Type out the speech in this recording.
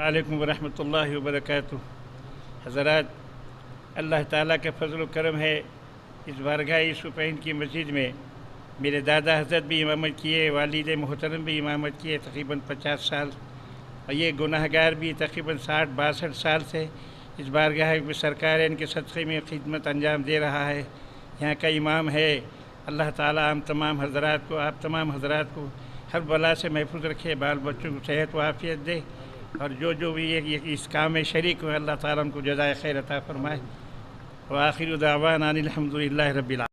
वालेकुम वरहमतुल्लाहि वबरकातुहू। हज़रात, अल्लाह ताला का फ़ज़ल व करम है, इस बारगाह यूसुफ़ैन की मस्जिद में मेरे दादा हज़रत भी इमामत किए, वालिद मोहतरम भी इमामत किए तकरीबन 50 साल, और ये गुनाहगार भी तकरीबन 60-62 साल से इस बारगाह में सरकार इनके सदक़े में खिदमत अंजाम दे रहा है। यहाँ का इमाम है। अल्लाह ताला हम तमाम हज़रात को, आप तमाम हज़रात को हर बला से महफूज रखे, बाल बच्चों को सेहत व आफ़ियत दे, और जो भी ये इस काम में शरीक हुए अल्लाह ताला उनको जज़ाए खैर अता फ़रमाए। व आखिर दावाना अनिल हम्दुलिल्लाहि रब्बिल आलमीन।